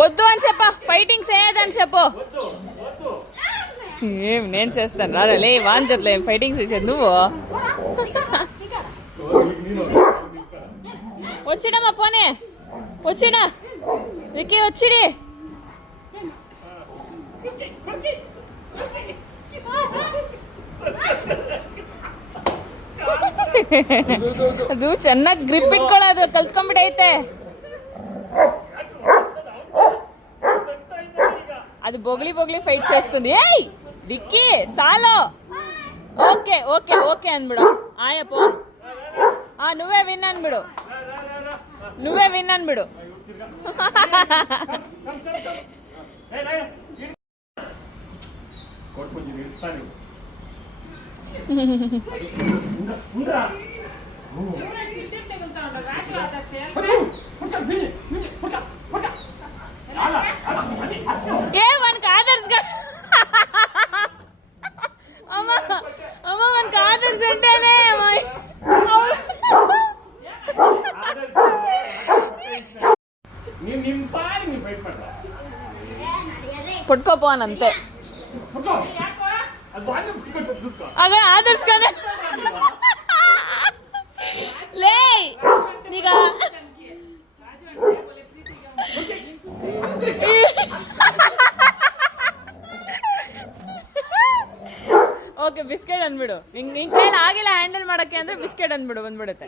వద్దు అని చెప్ప ఫైటింగ్ చేయదని చెప్పు. ఏం నేను చేస్తాను రాలే వాన్ చేతలే ఫైటింగ్ చేసేది నువ్వు. వచ్చిడమ్మా పోనే వచ్చిడా వికీ వచ్చిడి. ಅದು ಚೆನ್ನಾಗಿ ಗ್ರಿಪ್ ಇಟ್ಕೊಳ್ಳೋದು ಕಲ್ತ್ಕೊಂಡ್ಬಿಟ್ಟೈತೆ. అది బొగిలి బొగిలి ఫైట్ చేస్తుంది. ఏయ్ డిక్కీ సాలో ఓకే ఓకే ఓకే అన్ಬಿಡು. ఆయప్ప నువ్వే విన్ అన్ಬಿಡು, నువ్వే విన్ అన్ಬಿಡು. ఏ మనకు ఆదర్శ్ అమ్మ అమ్మ మనకు ఆదర్శ్ అంటేనే పట్టుకోపోనంతే. అదే ఆదర్శ్ కానీ లే నీగా ಓಕೆ ಬಿಸ್ಕೆಟ್ ಅಂದ್ಬಿಡು. ನಿನ್ ಕೈಲಿ ಆಗಿಲ್ಲ ಹ್ಯಾಂಡಲ್ ಮಾಡಕ್ಕೆ ಅಂದ್ರೆ ಬಿಸ್ಕೆಟ್ ಅಂದ್ಬಿಡು ಬಂದ್ಬಿಡುತ್ತೆ.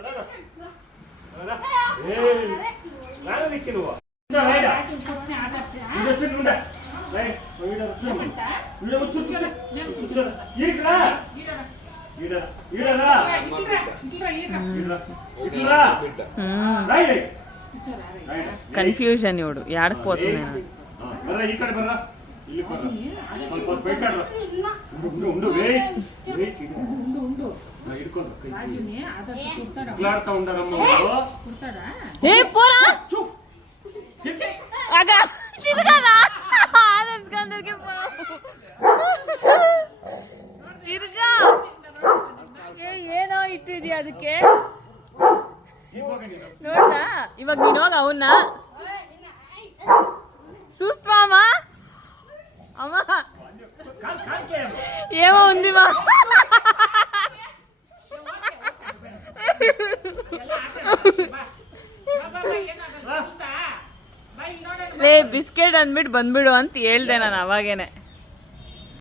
ಕನ್ಫ್ಯೂಷನ್ ಇವಡು ಯಾಡಕ್ పోతుంది. ಏನೋ ಇಟ್ಟಿದ್ಯಾ ಅದಕ್ಕೆ ನೋಡ್ದ. ಇವಾಗ ನೀನ್ ಹೋಗ ಅವನ್ನ చూస్తామా అమ్మా ఏమో ఉంది మా ಲೇ ಬಿಸ್ಕೆಟ್ ಅಂದ್ಬಿಟ್ಟು ಬಂದ್ಬಿಡು ಅಂತ ಹೇಳ್ದೆ ನಾನು ಅವಾಗೇನೆ.